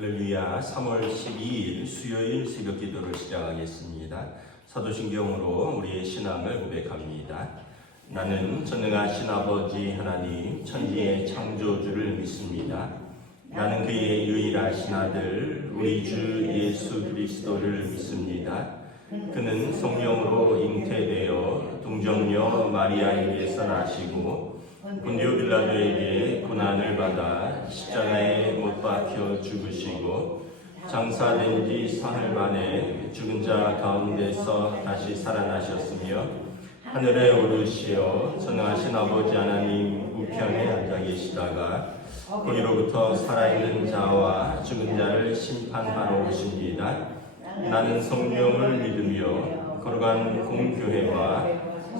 할렐루야. 3월 12일 수요일 새벽 기도를 시작하겠습니다. 사도신경으로 우리의 신앙을 고백합니다. 나는 전능하신 아버지 하나님 천지의 창조주를 믿습니다. 나는 그의 유일하신 아들 우리 주 예수 그리스도를 믿습니다. 그는 성령으로 잉태되어 동정녀 마리아에게서 나시고 본디오 빌라도에게 고난을 받아 십자가에 못 박혀 죽으시고 장사된 지 사흘 만에 죽은 자 가운데서 다시 살아나셨으며 하늘에 오르시어 전능하신 아버지 하나님 우편에 앉아 계시다가 거기로부터 살아있는 자와 죽은 자를 심판하러 오십니다. 나는 성령을 믿으며 거룩한 공교회와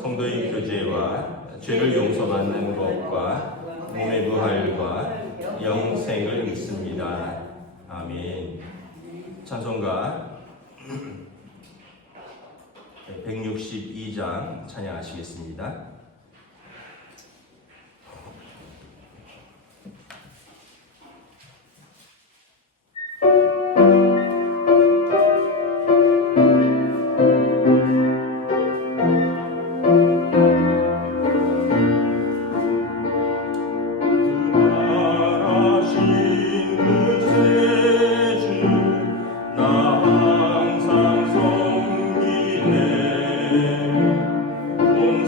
성도의 교제와 죄를 용서받는 것과 몸의 부활과 영생을 믿습니다. 아멘. 찬송가 162장 찬양하시겠습니다. 온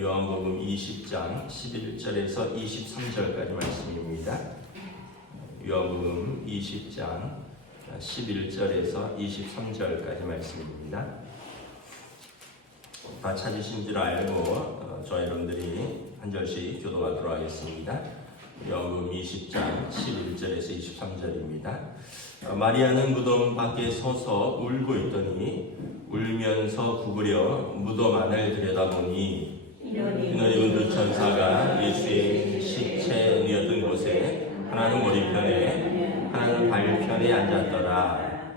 요한복음 20장 11절에서 23절까지 말씀입니다. 요한복음 20장 11절에서 23절까지 말씀입니다. 다 찾으신 줄 알고 저와 여러분들이 한 절씩 교도하도록 하겠습니다. 요한복음 20장 11절에서 23절입니다. 마리아는 무덤 밖에 서서 울고 있더니 울면서 구부려 무덤 안을 들여다보니 이는 두 천사가 예수의 시체 뉘었던 곳에 하나는 머리편에 하나는 발편에 앉았더라.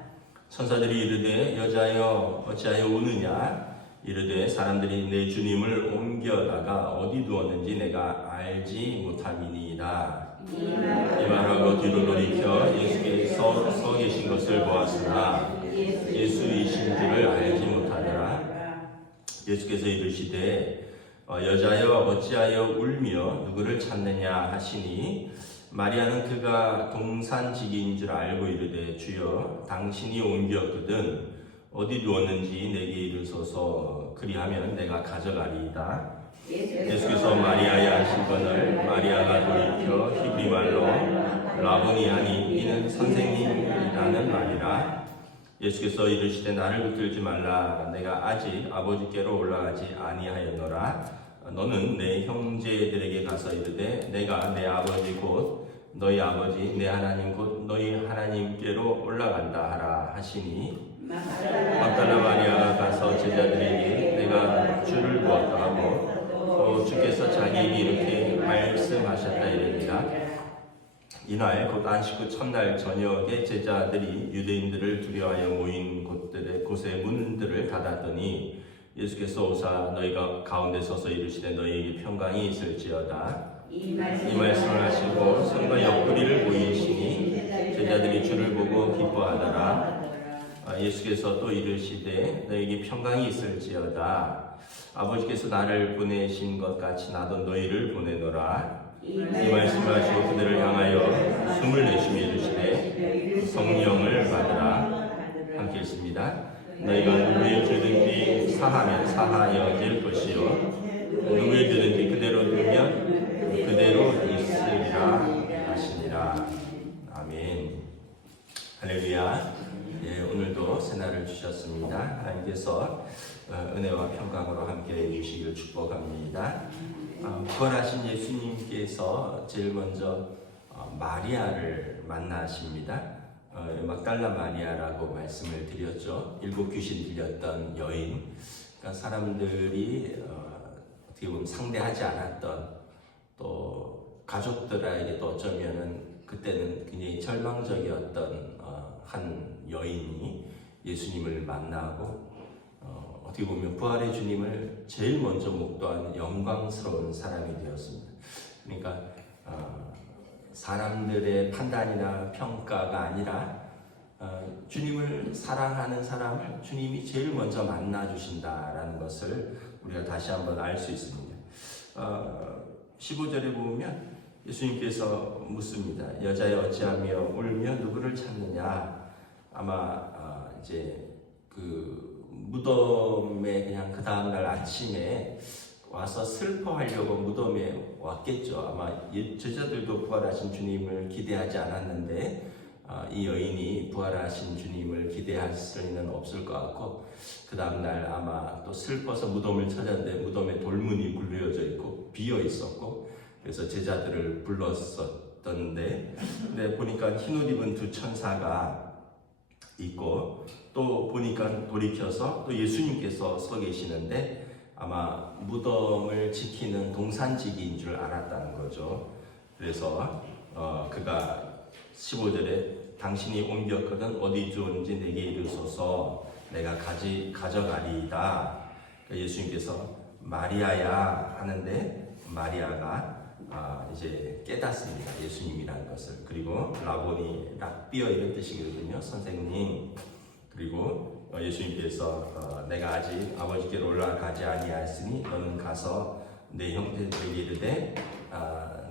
천사들이 이르되 여자여 어찌하여 우느냐? 이르되 사람들이 내 주님을 옮겨다가 어디 두었는지 내가 알지 못함이니이다. 이 말하고 뒤로 돌이켜 예수께서 서 계신 것을 보았으나 예수이신 줄을 알지 못하더라. 예수께서 이르시되 여자여 어찌하여 울며 누구를 찾느냐 하시니 마리아는 그가 동산지기인 줄 알고 이르되 주여 당신이 옮겼거든 어디 두었는지 내게 이르소서 그리하면 내가 가져가리이다. 예수께서 마리아에 하신거늘 마리아가 돌이켜 히브리 말로 라보니 하니 이는 선생님이라는 말이라. 예수께서 이르시되 나를 붙들지 말라. 내가 아직 아버지께로 올라가지 아니하였노라. 너는 내 형제들에게 가서 이르되 내가 내 아버지 곧 너희 아버지 내 하나님 곧 너희 하나님께로 올라간다 하라 하시니 막달라 마리아가 가서 제자들에게 내가 주를 보았다 하고 또 주께서 자기에게 이렇게 말씀하셨다 이르니라. 이날 곧 안식 후 첫날 저녁에 제자들이 유대인들을 두려워하여 모인 곳의 문들을 닫았더니 예수께서 오사 너희가 가운데 서서 이르시되 너희에게 평강이 있을지어다. 이 말씀을 하시고 손과 옆구리를 보이시니 제자들이 주를 보고 기뻐하더라. 예수께서 또 이르시되 너희에게 평강이 있을지어다. 아버지께서 나를 보내신 것 같이 나도 너희를 보내노라. 이 말씀을 하시고 그들을 향하여 숨을 내쉬며 이르시되 성령을 받으라. 함께 읽습니다. 너희가 누구의 죄든지 사하면 사하여질 것이요 누구의 죄든지 그대로 두면 그대로 있으리라 하시니라. 아멘. 할렐루야. 오늘도 새날을 주셨습니다. 하나님께서 은혜와 평강으로 함께 해주시기를 축복합니다. 부활하신 예수님께서 제일 먼저 마리아를 만나십니다. 막달라 마리아라고 말씀을 드렸죠. 7 귀신 들렸던 여인. 그러니까 사람들이 어떻게 보면 상대하지 않았던 또 가족들에게 또 어쩌면은 그때는 굉장히 절망적이었던 한 여인이 예수님을 만나고 어떻게 보면 부활의 주님을 제일 먼저 목도한 영광스러운 사람이 되었습니다. 그러니까 사람들의 판단이나 평가가 아니라 주님을 사랑하는 사람을 주님이 제일 먼저 만나주신다라는 것을 우리가 다시 한번 알 수 있습니다. 15절에 보면 예수님께서 묻습니다. 여자여 어찌하며 울며 누구를 찾느냐. 아마 이제 그 무덤에 그냥 그 다음날 아침에 와서 슬퍼하려고 무덤에 왔겠죠. 아마 제자들도 부활하신 주님을 기대하지 않았는데 이 여인이 부활하신 주님을 기대할 수는 없을 것 같고 그 다음날 아마 또 슬퍼서 무덤을 찾았는데 무덤에 돌문이 굴려져 있고 비어 있었고 그래서 제자들을 불렀었던데 근데 보니까 흰옷 입은 두 천사가 있고 또 보니까 돌이켜서 또 예수님께서 서 계시는데 아마 무덤을 지키는 동산지기인 줄 알았다는 거죠. 그래서 그가 15절에 당신이 옮겼거든 어디 주었는지 내게 이르소서 내가 가져가리이다. 그러니까 예수님께서 마리아야 하는데 마리아가 이제 깨닫습니다. 예수님이라는 것을. 그리고 라보니 락비어 이런 뜻이거든요. 선생님. 그리고 예수님께서 내가 아직 아버지께로 올라가지 아니하였으니 너는 가서 내 형제들에게 이르되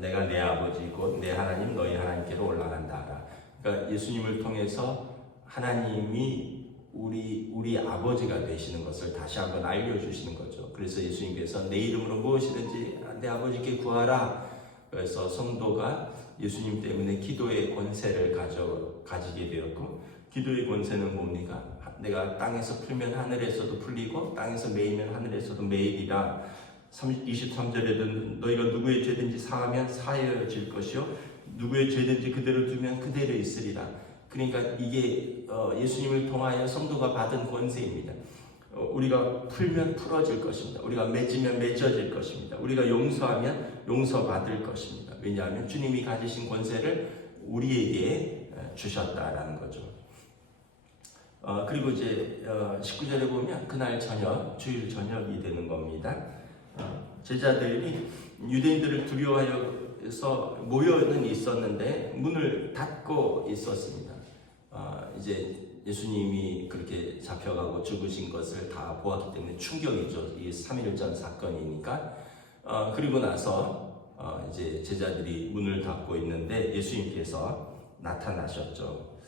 내가 내 아버지고 내 하나님 너희 하나님께로 올라간다. 그러니까 예수님을 통해서 하나님이 우리 아버지가 되시는 것을 다시 한번 알려주시는 거죠. 그래서 예수님께서 내 이름으로 무엇이든지 내 아버지께 구하라. 그래서 성도가 예수님 때문에 기도의 권세를 가지게 되었고, 기도의 권세는 뭡니까? 내가 땅에서 풀면 하늘에서도 풀리고 땅에서 매이면 하늘에서도 매이리라. 23절에도 너희가 누구의 죄든지 사하면 사하여질 것이요 누구의 죄든지 그대로 두면 그대로 있으리라. 그러니까 이게 예수님을 통하여 성도가 받은 권세입니다. 우리가 풀면 풀어질 것입니다. 우리가 맺으면 맺어질 것입니다. 우리가 용서하면 용서받을 것입니다. 왜냐하면 주님이 가지신 권세를 우리에게 주셨다라는 거죠. 그리고 이제 19절에 보면 그날 저녁, 주일 저녁이 되는 겁니다. 제자들이 유대인들을 두려워하여서 모여는 있었는데 문을 닫고 있었습니다. 이제 예수님이 그렇게 잡혀가고 죽으신 것을 다 보았기 때문에 충격이죠. 이게 3일 전 사건이니까. 그리고 나서 이제 제자들이 문을 닫고 있는데 예수님께서 나타나셨죠.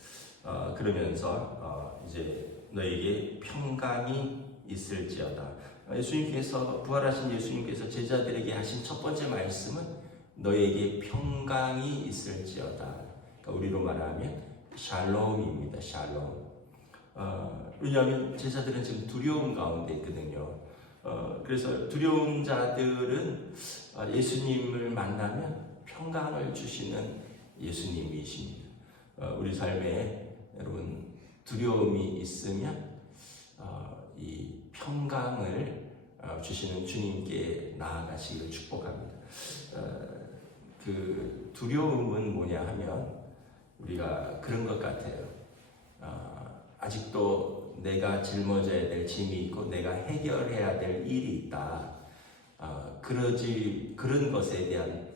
그러면서 이제 너에게 평강이 있을지어다. 예수님께서 부활하신 예수님께서 제자들에게 하신 첫 번째 말씀은 너에게 평강이 있을지어다. 그러니까 우리로 말하면 샬롬입니다. 샬롬. 왜냐하면 제자들은 지금 두려움 가운데 있거든요. 그래서 두려운 자들은 예수님을 만나면 평강을 주시는 예수님이십니다. 우리 삶에 여러분 두려움이 있으면 이 평강을 주시는 주님께 나아가시기를 축복합니다. 그 두려움은 뭐냐 하면 우리가 그런 것 같아요. 아직도 내가 짊어져야 될 짐이 있고 내가 해결해야 될 일이 있다. 그런 것에 대한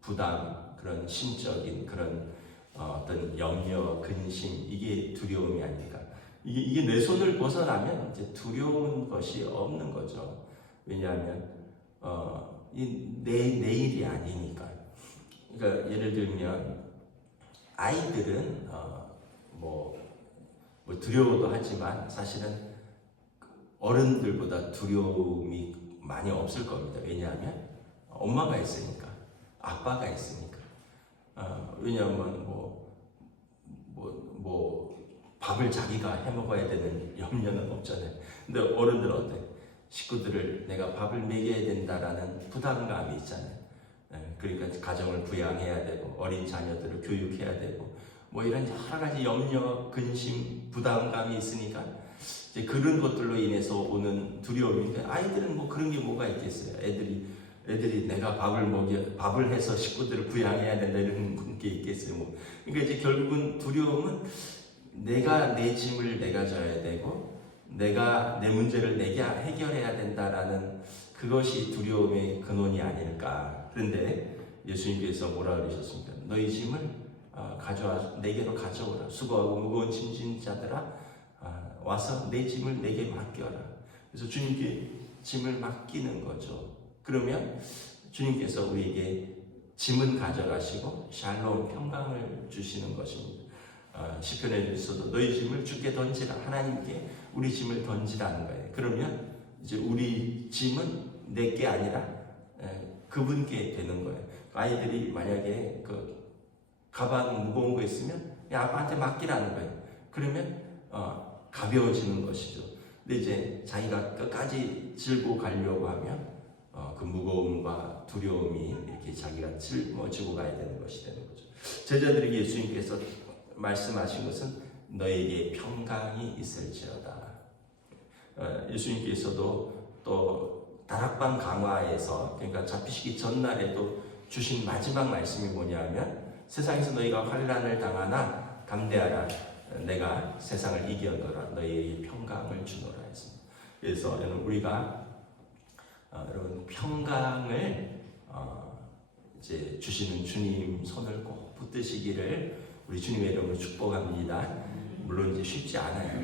부담, 그런 심적인 그런 어떤 염려, 근심, 이게 두려움이 아닐까. 이게 내 손을 벗어나면 이제 두려운 것이 없는 거죠. 왜냐하면 내 일이 아니니까. 그러니까 예를 들면 아이들은 뭐 두려워도 하지만 사실은 어른들보다 두려움이 많이 없을 겁니다. 왜냐하면 엄마가 있으니까, 아빠가 있으니까. 왜냐하면 밥을 자기가 해 먹어야 되는 염려는 없잖아요. 근데 어른들은 어때? 식구들을 내가 밥을 먹여야 된다라는 부담감이 있잖아요. 그러니까 가정을 부양해야 되고 어린 자녀들을 교육해야 되고 뭐 이런 여러 가지 염려, 근심, 부담감이 있으니까 이제 그런 것들로 인해서 오는 두려움인데 아이들은 뭐 그런 게 뭐가 있겠어요. 애들이 내가 밥을 해서 식구들을 부양해야 된다 이런 게 있겠어요. 뭐. 그러니까 이제 결국은 두려움은 내가 내 짐을 내가 져야 되고 내가 내 문제를 내가 해결해야 된다라는 그것이 두려움의 근원이 아닐까. 그런데 예수님께서 뭐라 그러셨습니까? 너희 짐을 내게로 가져오라. 수고하고 무거운 짐진 자들아 와서 내 짐을 내게 맡겨라. 그래서 주님께 짐을 맡기는 거죠. 그러면 주님께서 우리에게 짐은 가져가시고 샬롬 평강을 주시는 것입니다. 시편에서도 너희 짐을 주께 던지라. 하나님께 우리 짐을 던지라는 거예요. 그러면 이제 우리 짐은 내게 아니라 그분께 되는 거예요. 아이들이 만약에 그 가방 무거운 거 있으면 아빠한테 맡기라는 거예요. 그러면 가벼워지는 것이죠. 근데 이제 자기가 끝까지 들고 가려고 하면 그 무거움과 두려움이 이렇게 자기가 짊어지고 가야 되는 것이 되는 거죠. 제자들에게 예수님께서 말씀하신 것은 너에게 평강이 있을지어다. 예수님께서도 또 다락방 강화에서 그러니까 잡히시기 전날에도 주신 마지막 말씀이 뭐냐면 세상에서 너희가 환난을 당하나 담대하라. 내가 세상을 이겨노라. 너희에게 평강을 주노라 했습니다. 그래서 여러분 우리가 여러분 평강을 이제 주시는 주님 손을 꼭 붙드시기를 우리 주님의 이름으로 축복합니다. 물론 이제 쉽지 않아요.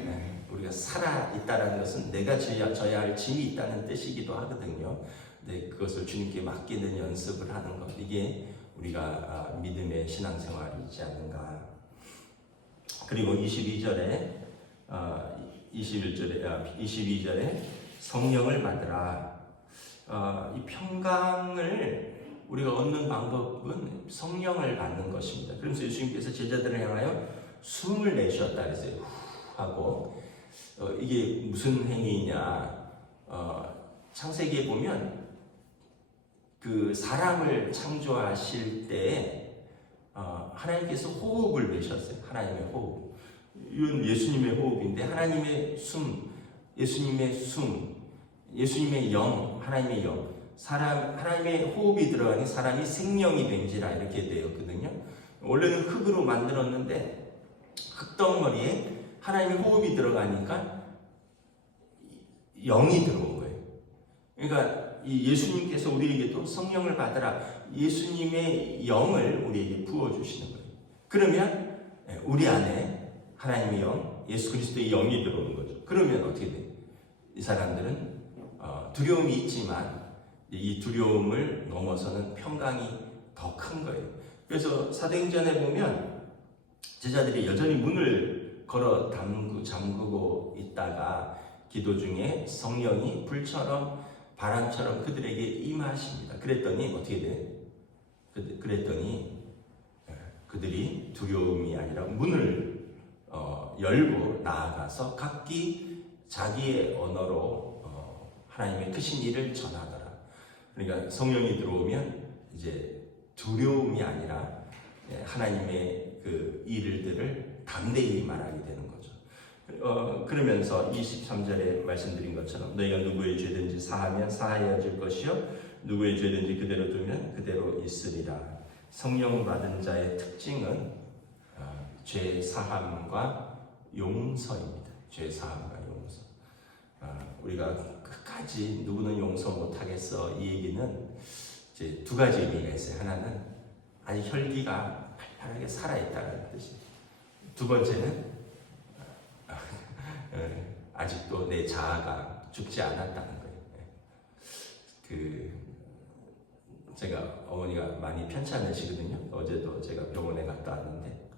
우리가 살아 있다라는 것은 내가 져야 할 짐이 있다는 뜻이기도 하거든요. 근데 그것을 주님께 맡기는 연습을 하는 것 이게 우리가 믿음의 신앙생활이지 않는가. 그리고 22절에 22절에 성령을 받으라. 이 평강을 우리가 얻는 방법은 성령을 받는 것입니다. 그래서 예수님께서 제자들을 향하여 숨을 내쉬었다 그랬어요. 후 하고 이게 무슨 행위냐? 창세기에 보면 그 사람을 창조하실 때 하나님께서 호흡을 내셨어요. 하나님의 호흡. 이건 예수님의 호흡인데 하나님의 숨, 예수님의 영, 하나님의 영, 하나님의 호흡이 들어가니 사람이 생명이 된지라 이렇게 되었거든요. 원래는 흙으로 만들었는데 흙덩어리에 하나님의 호흡이 들어가니까 영이 들어온 거예요. 그러니까 이 예수님께서 우리에게도 성령을 받으라, 예수님의 영을 우리에게 부어주시는 거예요. 그러면 우리 안에 하나님의 영, 예수 그리스도의 영이 들어오는 거죠. 그러면 어떻게 돼요? 이 사람들은 두려움이 있지만 이 두려움을 넘어서는 평강이 더 큰 거예요. 그래서 사도행전에 보면 제자들이 여전히 문을 걸어 잠그고 있다가 기도 중에 성령이 불처럼 바람처럼 그들에게 임하십니다. 그랬더니 어떻게 돼? 그랬더니 그들이 두려움이 아니라 문을 열고 나아가서 각기 자기의 언어로 하나님의 크신 일을 전하더라. 그러니까 성령이 들어오면 이제 두려움이 아니라 하나님의 그 일들을 담대히 말하게 되는 거죠. 그러면서 23절에 말씀드린 것처럼 너희가 누구의 죄든지 사하면 사하여질 것이요 누구의 죄든지 그대로 두면 그대로 있으리라. 성령 받은 자의 특징은 죄 사함과 용서입니다. 죄 사함과 용서. 우리가 끝까지 누구는 용서 못하겠어 이 얘기는 이제 두 가지 의미가 있어요. 하나는 아직 혈기가 팔팔하게 살아있다는 뜻이. 두 번째는 아직도 내 자아가 죽지 않았다는 거예요. 제가 어머니가 많이 편찮으시거든요. 어제도 제가 병원에 갔다 왔는데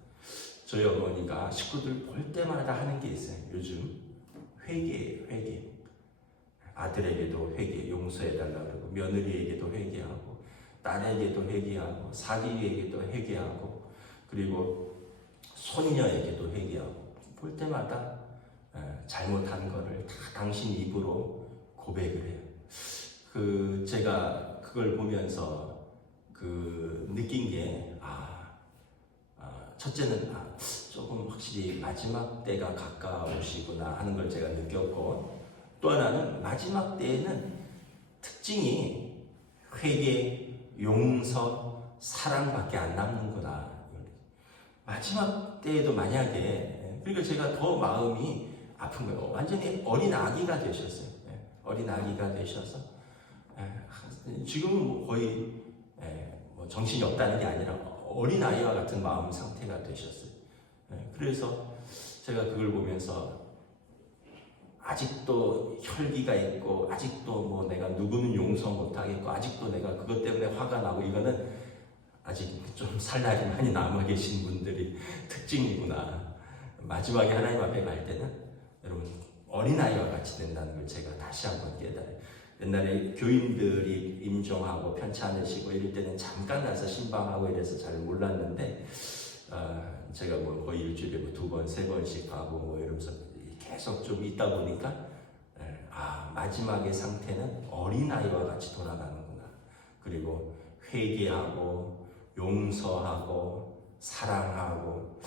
저희 어머니가 식구들 볼 때마다 하는 게 있어요. 요즘 회개예요. 회개. 아들에게도 회개, 용서해달라고 그러고 며느리에게도 회개하고 딸에게도 회개하고 사귀에게도 회개하고 그리고 손녀에게도 회개하고 볼 때마다 잘못한 거를 다 당신 입으로 고백을 해요. 제가 그걸 보면서 느낀 게 첫째는 조금 확실히 마지막 때가 가까우시구나 하는 걸 제가 느꼈고 또 하나는 마지막 때에는 특징이 회개, 용서, 사랑밖에 안 남는구나. 마지막 때에도 만약에 그러니까 제가 더 마음이 아픈 거예요. 완전히 어린 아기가 되셨어요. 어린 아기가 되셔서 지금은 거의 정신이 없다는 게 아니라 어린 아이와 같은 마음 상태가 되셨어요. 그래서 제가 그걸 보면서 아직도 혈기가 있고 아직도 뭐 내가 누구는 용서 못하겠고 아직도 내가 그것 때문에 화가 나고 이거는 아직 좀 살 날이 많이 남아 계신 분들이 특징이구나. 마지막에 하나님 앞에 갈 때는 여러분 어린아이와 같이 된다는 걸 제가 다시 한번 깨달아요. 옛날에 교인들이 임종하고 편치 않으시고 이럴 때는 잠깐 나서 신방하고 이래서 잘 몰랐는데 제가 뭐 거의 일주일에 뭐 2번, 3번씩 가고 뭐 이러면서 계속 좀 있다 보니까 마지막의 상태는 어린아이와 같이 돌아가는구나. 그리고 회개하고 용서하고 사랑하고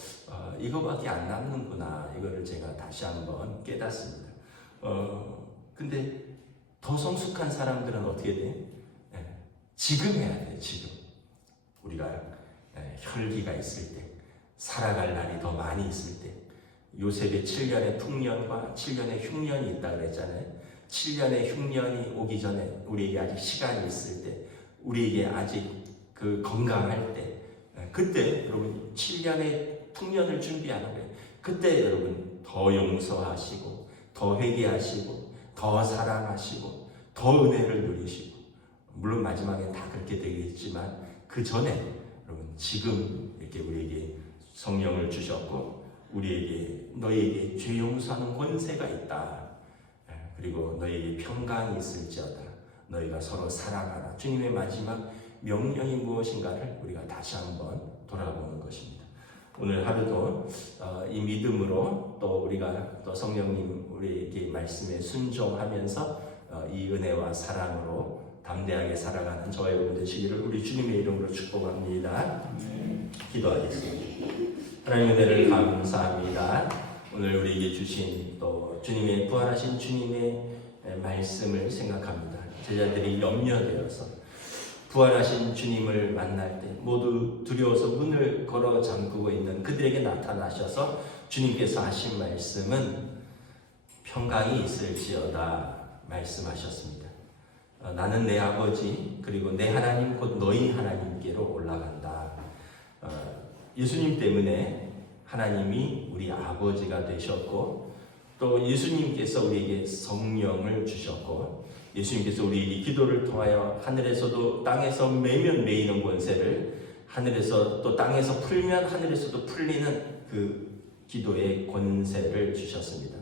이거밖에 안 남는구나. 이거를 제가 다시 한번 깨닫습니다. 근데 더 성숙한 사람들은 어떻게 돼? 지금 해야 돼. 지금 우리가 혈기가 있을 때, 살아갈 날이 더 많이 있을 때. 요셉의 7년의 풍년과 7년의 흉년이 있다 그랬잖아요. 7년의 흉년이 오기 전에 우리에게 아직 시간이 있을 때, 우리에게 아직 건강할 때, 그때 여러분 7년의 풍년을 준비하는 거예요. 그때 여러분 더 용서하시고, 더 회개하시고, 더 사랑하시고, 더 은혜를 누리시고, 물론 마지막엔 다 그렇게 되겠지만 그 전에 지금 이렇게 우리에게 성령을 주셨고 우리에게 너희에게 죄 용서하는 권세가 있다. 그리고 너희에게 평강이 있을지어다. 너희가 서로 사랑하라. 주님의 마지막 명령이 무엇인가를 우리가 다시 한번 돌아보는 것입니다. 오늘 하루도 이 믿음으로 또 우리가 또 성령님 우리에게 말씀에 순종하면서 이 은혜와 사랑으로 담대하게 살아가는 저와 여러분 되시기를 우리 주님의 이름으로 축복합니다. 기도하겠습니다. 하나님 은혜를 감사합니다. 오늘 우리에게 주신 또 주님의 부활하신 주님의 말씀을 생각합니다. 제자들이 염려되어서 부활하신 주님을 만날 때 모두 두려워서 문을 걸어 잠그고 있는 그들에게 나타나셔서 주님께서 하신 말씀은 평강이 있을지어다 말씀하셨습니다. 나는 내 아버지 그리고 내 하나님 곧 너희 하나님께로 올라간다. 예수님 때문에 하나님이 우리 아버지가 되셨고 또 예수님께서 우리에게 성령을 주셨고 예수님께서 우리에게 기도를 통하여 하늘에서도 땅에서 매면 매이는 권세를 하늘에서 또 땅에서 풀면 하늘에서도 풀리는 그 기도의 권세를 주셨습니다.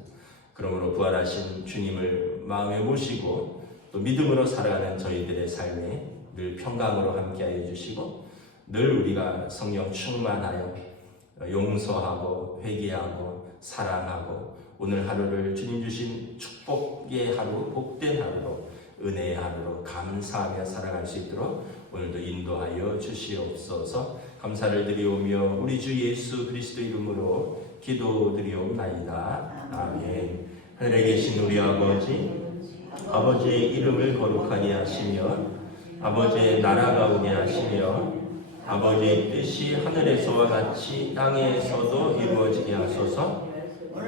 그러므로 부활하신 주님을 마음에 모시고 또 믿음으로 살아가는 저희들의 삶에 늘 평강으로 함께하여 주시고 늘 우리가 성령 충만하여 용서하고 회개하고 사랑하고 오늘 하루를 주님 주신 축복의 하루, 복된 하루로 은혜의 하루로 감사하며 살아갈 수 있도록 오늘도 인도하여 주시옵소서. 감사를 드리오며 우리 주 예수 그리스도 이름으로 기도드리옵나이다. 아멘. 하늘에 계신 우리 아버지, 아버지의 이름을 거룩하게 하시며 아버지의 나라가 오게 하시며 아버지의 뜻이 하늘에서와 같이 땅에서도 이루어지게 하소서.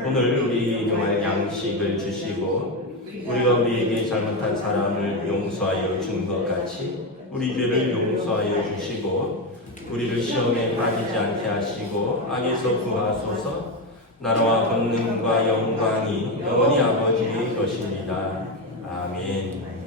오늘 우리 용할 양식을 주시고 우리가 우리에게 잘못한 사람을 용서하여 준 것 같이 우리 죄를 용서하여 주시고 우리를 시험에 빠지지 않게 하시고 악에서 구하소서. 나라와 권능과 영광이 영원히 아버지의 것입니다. 아멘.